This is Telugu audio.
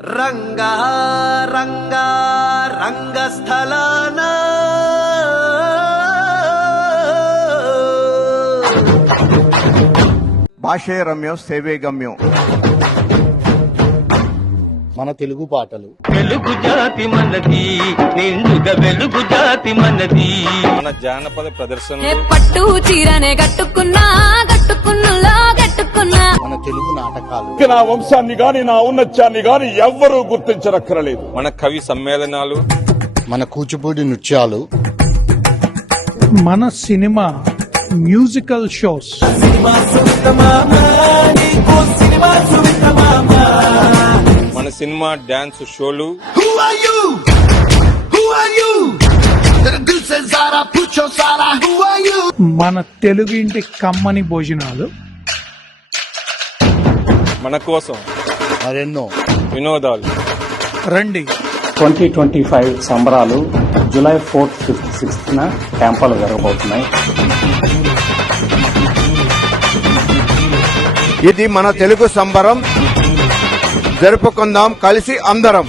రంగా రంగా రంగస్థలాన భాషే రమ్యం సేవే గమ్యం. మన తెలుగు పాటలు వెలుగు జాతి మనది, నిండుగా వెలుగు జాతి మనది. మన జానపద ప్రదర్శనలు పట్టు చీరనే కట్టుకున్నా కట్టుకున్నా మన తెలుగు నాటకాలు నా వంశాన్ని గాని నా ఔన్నత్యాన్ని గాని ఎవ్వరూ గుర్తించనక్కరలేదు. మన కవి సమ్మేళనాలు, మన కూచిపూడి నృత్యాలు, మన సినిమా మ్యూజికల్ షోస్, మన సినిమా డాన్స్ షోలు, మన తెలుగింటి కమ్మని భోజనాలు, మన కోసం మరెన్నో వినోదాలు. రండి 2025 సంబరాలు జూలై 4th, 5th, 6th క్యాంపాలు జరగబోతున్నాయి. ఇది మన తెలుగు సంబరం. జరుపుకుందాం కలిసి అందరం.